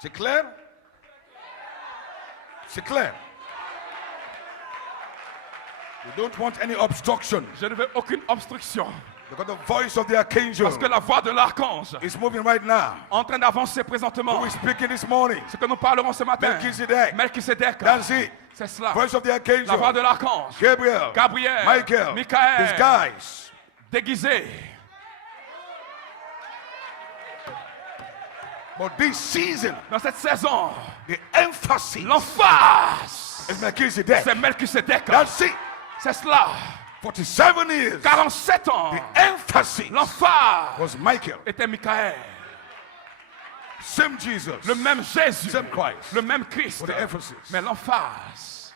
C'est clair? C'est clair. We don't want any obstruction. Je ne veux aucune obstruction. Because the voice of the archangel Parce que la voix de l'archange is moving right now. en train d'avancer présentement. Who is speaking this morning? Ce que nous parlerons ce matin. Melchizedek. Melchisedec. That's it. C'est cela. Voice of the La archangel. voix de l'archange. Gabriel. Gabriel. Michael. Michael. Disguise. Déguisé. But this season, Dans cette saison, the emphasis l'emphase, is Melchizedek. c'est Melchisedec. That's it. C'est cela. 47 years. 47 ans. The emphasis L'emphase was Michael. était Michael. Same Jesus. Le même Jésus. Same Christ. Le même Christ. With the emphasis. Mais l'emphase.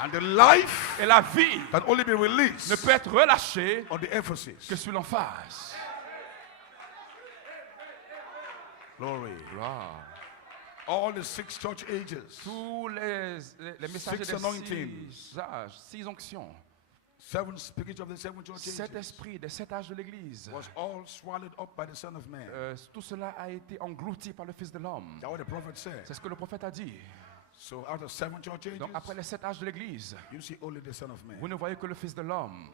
And the life Et la vie can only be released ne peut être relâchée on the emphasis. que sur l'emphase. Glory. All the 6 church ages, Tous les messagers Six des anointings. 6 âges, 6 onctions, 7 spirits of the 7 church 7 ages, esprits des 7 âges de l'Église. was all swallowed up by the Son of Man. Tout cela a été englouti par le Fils de l'homme. That's what the prophet said. C'est ce que le prophète a dit. So out of 7 church ages, Donc après les 7 âges de l'Église, you see only the Son of Man. vous ne voyez que le Fils de l'homme.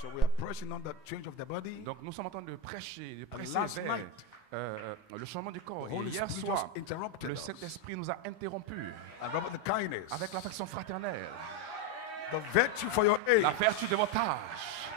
So we are pressing on the change of the body. Donc nous sommes en train de prêcher, de presser last vers night, le changement du corps. the Et Holy hier Spirit soir, just interrupted le us. Saint-Esprit nous a interrompus And about the kindness, avec l'affection fraternelle. the virtue for your age, La vertu de votre âge.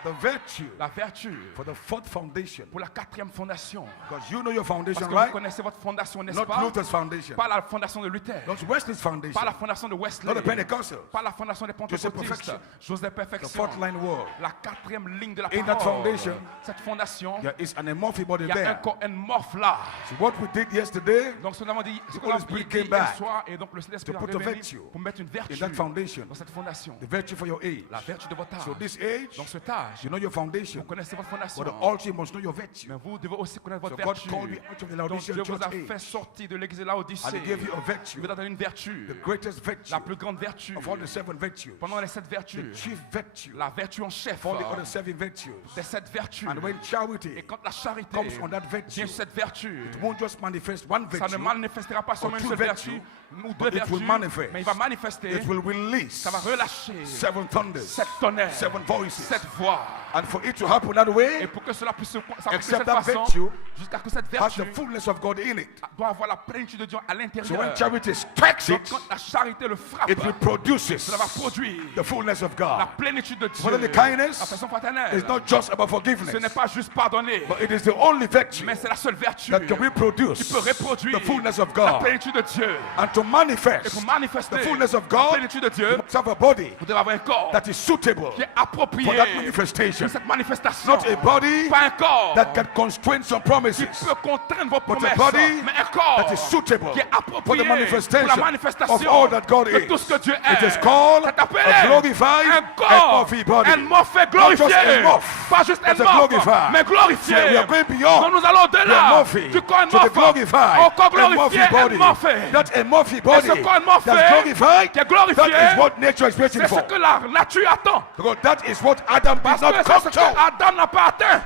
the virtue La vertu for the 4th foundation. pour la 4e fondation. Because you know your Parce foundation, que vous right? connaissez votre fondation, n'est-ce Not pas? Luther's foundation, Pas la fondation de Luther. not Wesley's foundation, Pas la fondation de Wesley. not the Pentecostals. Pas la fondation des Joseph pentecôtistes. Perfection. Joseph The Perfection. 4th line word. La 4e ligne de la In that parole. foundation, Cette fondation, There is an amorphic body il y a un there. corps, un morphe là. So what we did yesterday Donc ce qu'on a dit, ce The qu'on a Holy Spirit dit came hier back soir, et donc le Saint-Esprit to a put a revenu virtue pour mettre une vertu in that foundation, dans cette fondation. the virtue for your age. La vertu de votre âge. So this age, Donc cet âge, you know your foundation, vous connaissez votre fondation. but also you must know your virtue. Mais vous devez aussi connaître votre So God vertu. called you out of the Donc Laodicean Dieu vous church a fait age, sortir de l'église de and Laodicée. He gave you a Il virtue, vous a donné une vertu. the greatest virtue La plus grande vertu. of all the 7 virtues, Pendant les 7 the vertus. chief virtue La vertu en chef. of all the other 7 virtues. Des 7 vertus. And when Et charity quand la charité comes on that virtue, vient sur cette vertu, it won't just manifest one ça ne virtue, manifestera pas seulement une two seule vertu virtues, ou deux but it vertus, will manifest. mais il va manifester, it will release ça va relâcher 7 thunders, 7 tonnerres, 7 voices. 7 voix. And for it to happen that Et way, pour que cela puisse s'accomplir de except cette that façon, virtue jusqu'à que cette has vertu the fullness of God in it. doit avoir la plénitude de Dieu à So when l'intérieur. charity strikes Donc it, quand la charité le frappe, it reproduces cela va produire the fullness of la God. plénitude de Dieu. Whether the kindness La façon fraternelle. It's not just about Ce n'est forgiveness, pas juste pardonner, but it is the only virtue mais c'est la seule vertu that can qui reproduce peut reproduire the fullness of la God. plénitude de Dieu. And to Et manifest pour manifester the fullness of la God, plénitude de Dieu, you must have a body vous devez avoir un corps that is suitable qui est approprié for that manifestation. pour cette manifestation. Not a body Pas un corps that can constrain some qui promises, peut contraindre vos but promesses, a body mais un corps that is suitable qui est for approprié the pour la manifestation manifestation of all that God de tout ce que is. Dieu est. It is called C'est appelé a glorified un and corps, morphic body. un morphe Not glorifié, just a morph, pas juste un but a morphe, glorified. mais glorifié. So we are going beyond Donc nous allons the au-delà morphe du corps to the morphe glorified au corps and glorifié morphic et body. morphé. Not a morphic Et body ce corps morphé that's glorified. qui est glorifié, That is what nature is waiting c'est ce for. que la nature attend. Because that is what Adam did Parce que not c'est come ce que to. Adam n'a pas atteint.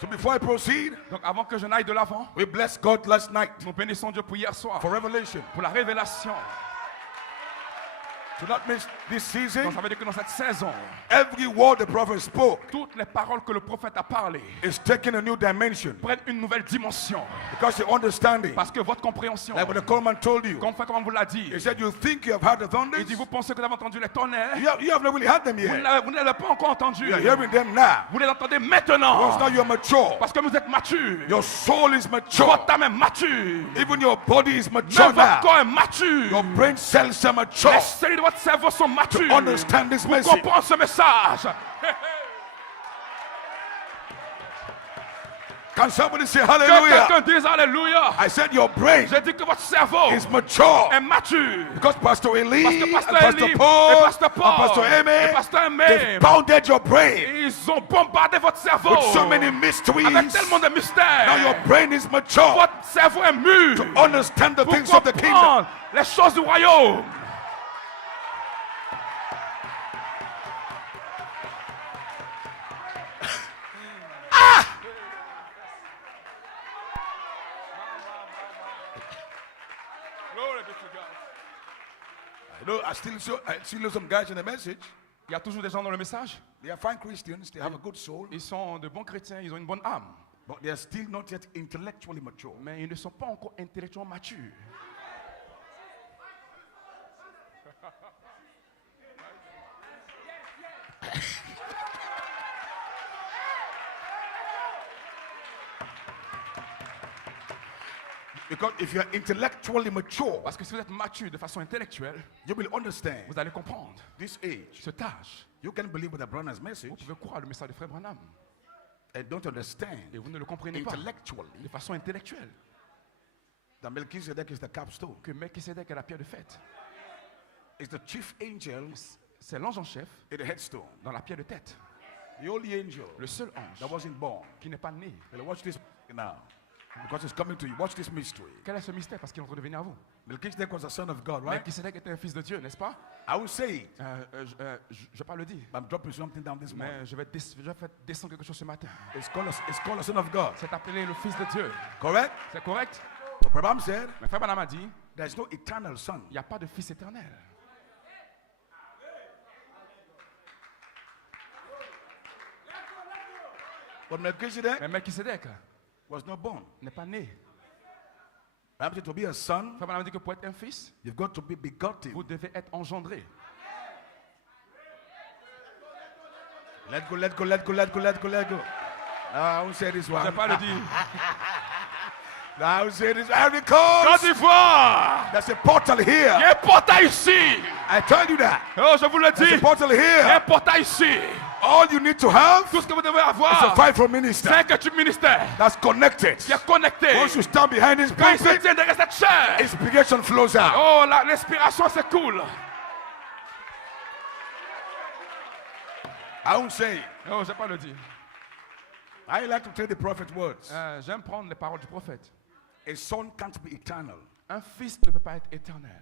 So before I proceed, Donc avant que je n'aille de l'avant, we bless God last night nous bénissons Dieu pour hier soir, for revelation. pour la révélation. So that means this season, Donc ça veut dire que dans cette saison, every word the prophet spoke toutes les paroles que le prophète a parlées is taking a new dimension. prennent une nouvelle dimension. Because your understanding, Parce que votre compréhension, like what the Coleman told you, comme on vous l'a dit, he said you think you have heard the thunders, il dit vous pensez que vous avez entendu les tonnerres, you have not really heard them vous yet. ne l'avez pas encore entendu. You are hearing them now. Vous les entendez Because maintenant. now you are mature. Parce que vous êtes mature. Your soul is mature. Votre âme est mature. Even your body is mature Même votre now. corps est mature. Your brain cells are mature Les cellules de votre cerveau sont matures. to understand this Pour message. comprendre ce message. Can somebody say Que hallelujah? quelqu'un dise Alléluia. I said your brain J'ai dit que votre cerveau is mature. est mature. Because Pastor Eli, Parce que and Pasteur Pastor Eli Paul, et Pasteur and Paul Pastor et Aimé, Pasteur Aimé, they've bounded your brain ils ont bombardé votre cerveau with so many mysteries. avec tellement de mystères. Now your brain is mature Votre cerveau est mûr to understand the pour things of the kingdom. comprendre les choses du royaume. You know, I still know some guys in the message. Il y a toujours des gens dans le message. They are fine Christians. They have a good soul. Ils sont de bons chrétiens, ils ont une bonne âme. But they are still not yet intellectually mature. Mais ils ne sont pas encore intellectuellement matures. Because if you are intellectually mature, Parce que si vous êtes mature de façon intellectuelle, you will understand vous allez comprendre this age. cet âge. You can believe with the Branham's Vous message pouvez croire le message de Frère Branham and don't understand et vous ne le comprenez pas intellectually de façon intellectuelle that Melchizedek is the capstone. que Melchisedec est la pierre de fête. It's the chief angel C'est l'ange en chef in the headstone. dans la pierre de tête. The only angel Le seul ange that wasn't born. qui n'est pas né. Well, watch this now. Because it's coming to you. Watch this mystery. Quel est ce mystère? Parce qu'il est en train de venir à vous. Melchizedek was a son of God, right? Melchisedec était un fils de Dieu, n'est-ce pas? I will say it. Je vais pas le dire. But I'm dropping something down this morning. Mais je vais faire descendre quelque chose ce matin. It's called a son of God. C'est appelé le fils de Dieu. Correct? C'est correct? But Brabham said Mais Frère Branham a dit, there's no eternal son. il n'y a pas de fils éternel. But Melchizedek Mais Melchisedec was not born. n'est pas né. Brabham said to be a son, Frère Branham dit que pour être un fils, you've got to be begotten. vous devez être engendré. Let go. I won't say this Je one. ne vais pas le dire. I will say this. Côte Because d'Ivoire! there's a portal Il y here. a un portail ici! I tell you that. Oh, je vous le There's a dis! portal Il y a un here. portail ici! All you need to have Tout ce que vous devez is a avoir, fivefold minister c'est un tube ministère that's connected. qui est connecté. Once you stand behind this Quand il se pulpit, tient derrière cette chair, inspiration flows out. oh, l'inspiration c'est cool. I won't say it. Oh, je vais pas le dire. I like to tell the prophet words. J'aime prendre les paroles du prophète. A son can't be eternal. Un fils ne peut pas être éternel.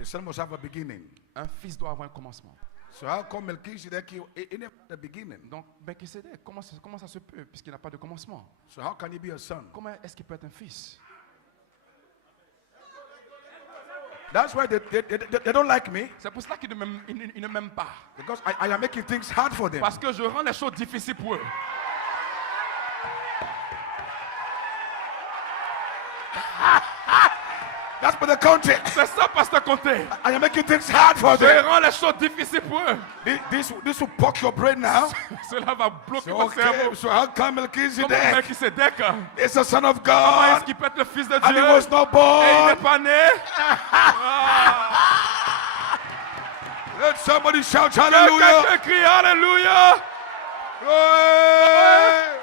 A son must have a beginning. Un fils doit avoir un commencement. So how come Melchizedek in the beginning? Donc, Melchisedec, comment ça se peut puisqu'il n'a pas de commencement? So how can he be a son? Comment est-ce qu'il peut être un fils? That's why they don't like me, C'est pour cela qu'ils ne m'aiment pas. because I am making things hard for them. Parce que je rends les choses difficiles pour eux. That's for the country. C'est ça, Pasteur Comté. I am making things hard for Je them. rends les choses difficiles pour eux. This will poke your brain now. Cela va bloquer So, votre cerveau. okay, so how come Comment Melchizedek Melchisedec, is a son of comment est-ce God qu'il peut être le fils de and he Dieu was not et il n'est born? pas né? Let somebody shout Que hallelujah. quelqu'un crie Alléluia. Hey!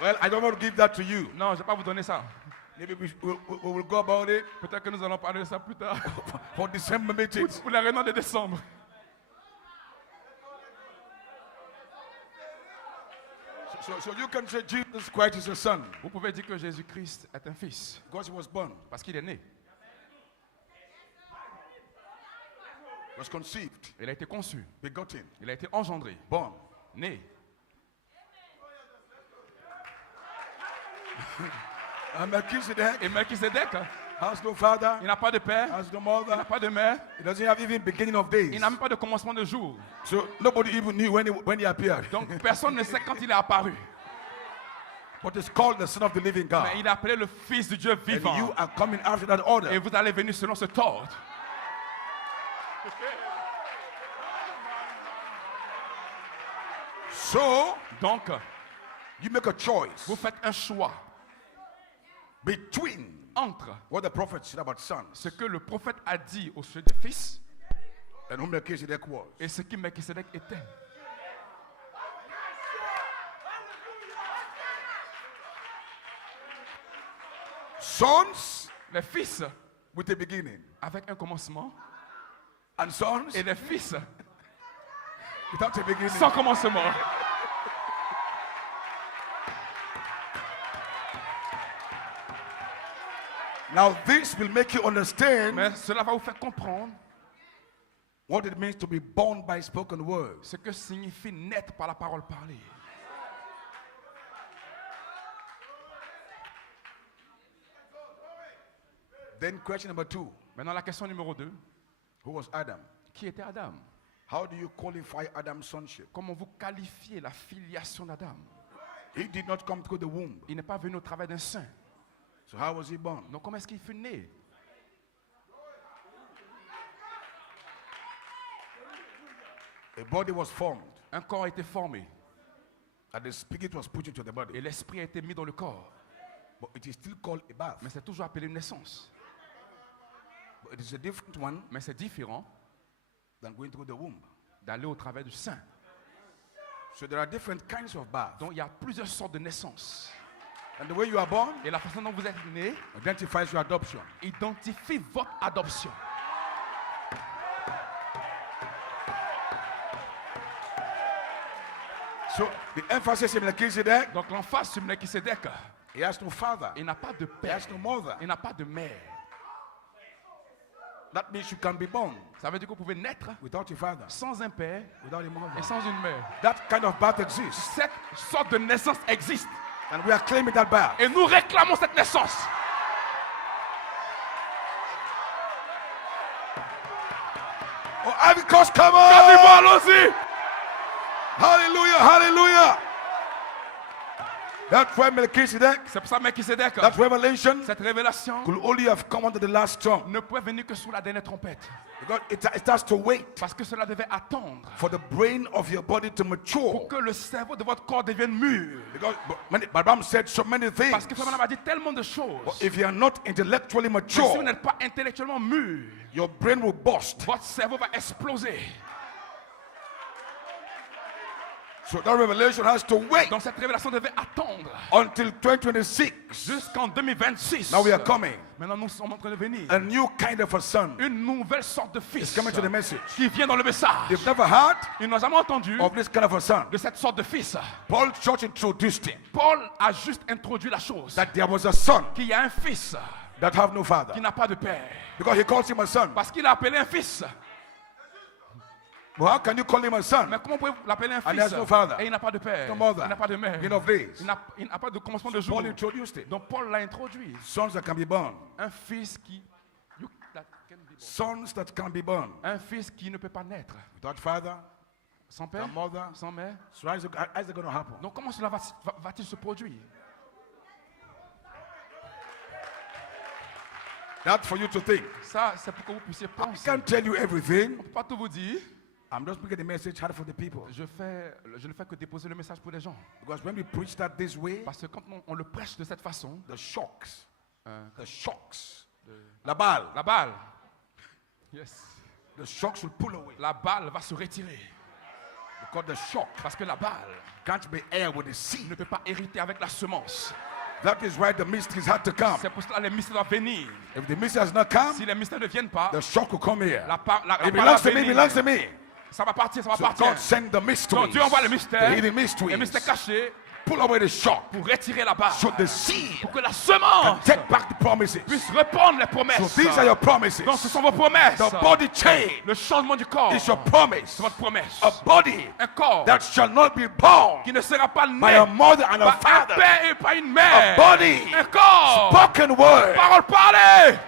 Well, I don't want to give that to you. Non, je ne vais pas vous donner ça. Maybe we will go about it Peut-être que nous allons parler de ça plus tard. for December meetings. Pour la réunion de décembre. So you can say Jesus Christ is a son Vous pouvez dire que Jésus-Christ est un fils because he was born, parce qu'il est né. was conceived, Il a été conçu. begotten, Il a été engendré. born. Né. And Melchizedek Et Melchisedec, has no father, il n'a pas de père, has no il n'a mother. pas de mère, He doesn't have even beginning of days. il n'a même pas de commencement de jour. So nobody even knew when he appeared. Donc personne ne sait quand il est apparu. But it's called the Son of the Living God. Mais il est appelé le Fils du Dieu And vivant. you are coming after that order. Et vous allez venir selon cet ordre. So Donc, you make a choice vous faites un choix between entre what the prophet said about sons ce que le prophète a dit au sujet des fils and who Melchizedek was. et ce qui Melchisedec était. Sons Les fils with a beginning, avec un commencement and sons et les fils without a beginning. sans commencement. Now this will make you understand Mais cela va vous faire comprendre what it means to be born by spoken words. ce que signifie naître par la parole parlée. Then question number 2. Maintenant, la question numéro 2. Who was Adam? Qui était Adam? How do you qualify Adam's sonship? Comment vous qualifiez la filiation d'Adam? He did not come through the womb. Il n'est pas venu au travers d'un sein. So how was he born? Donc, comment est-ce qu'il fut né? A body was formed, Un corps a été formé and the spirit was put into the et body. l'esprit a été mis dans le corps. But it is still called a birth. Mais c'est toujours appelé une naissance. But it is a different one Mais c'est différent than going through the womb. d'aller au travers du sein. So there are different kinds of birth. Donc, il y a plusieurs sortes de naissances. And the way you are born Et la façon dont vous êtes né identifies your adoption. identifie votre adoption. So the emphasis in Melchizedek, Donc, l'emphase sur Melchisedec, he has no father, il n'a pas de he père, has no mother. il n'a pas de mère. That means you can be born Ça veut dire que vous pouvez naître without your father, sans un père without a mother. et sans une mère. That kind of birth exists, Cette sorte de naissance existe and we are claiming that birth. et nous réclamons cette naissance. Oh, Ivory Coast, come on! Allons-y! Hallelujah, hallelujah! That's why Melchizedek, C'est pour ça que Melchisedec, that revelation, cette révélation could only have come under the last trump. ne pouvait venir que sous la dernière trompette. Because it has to wait Parce que cela devait attendre for the brain of your body to mature. pour que le cerveau de votre corps devienne mûr. Because Babam said so many things. Parce que Frère a dit tellement de choses. If you are not intellectually Mais si vous mature, n'êtes pas intellectuellement mûr, your brain will burst. votre cerveau va exploser. So that revelation has to wait Donc cette révélation devait attendre until 2026. jusqu'en 2026. Now we are coming. Maintenant nous sommes en train de venir. A new kind of a son Une nouvelle sorte de is fils coming to the message. qui vient dans le message. They've never heard Ils n'ont jamais entendu of this kind of a son. de cette sorte de fils. Paul Church introduced him Paul a juste introduit la chose. that there was a son Qu'il y a un fils that have no father. qui n'a pas de père. Because he calls him a son. Parce qu'il a appelé un fils. Well, how can you call him a son? Mais comment pouvez-vous l'appeler un And he has fils no father, et il n'a pas de père, no mother, il n'a pas de mère, beginning of days. il n'a pas de commencement de jour. Paul introduced it. Donc Paul l'a introduit. Sons that can be born. Un fils qui that can be born. Sons that can be born. Un fils qui ne peut pas naître Without father, sans père, without mother. sans mère. So how is it going to happen? Donc comment cela va-t-il se produire? That's for you to think. Ça, c'est pour que vous puissiez I penser. can't tell you everything. On ne peut pas tout vous dire. I'm just making the message hard for the people. Je ne fais que déposer le message pour les gens. Because when we preach that this way, Parce que quand on le prêche de cette façon, the shocks, de- la balle, la balle, yes, the shocks will pull away. la balle va se retirer. Because the shock Parce que la balle can't be aired with the seed. ne peut pas hériter avec la semence. That is why the mysteries had to come. C'est pour cela que les mystères doivent venir. If the mystery has not come, Si les mystères ne viennent pas, the shock will come here. la It balle belongs va to me, it venir. belongs to me. Ça va partir, ça va So partir. God send the Donc mysteries, Dieu envoie les the mystères, hidden les mysteries, mystères cachés pull away the shock, pour retirer la balle. so the seed Pour que la can semence take back the promises. puisse répondre les So promesses. these are your promises. Donc ce sont vos promesses. The body change Le changement du corps, is your promise. c'est votre promesse. A body Un corps that shall not be born qui ne sera pas by né a mother and a par un father. père et pas une A mère. body, Un corps, spoken word, parole parlée,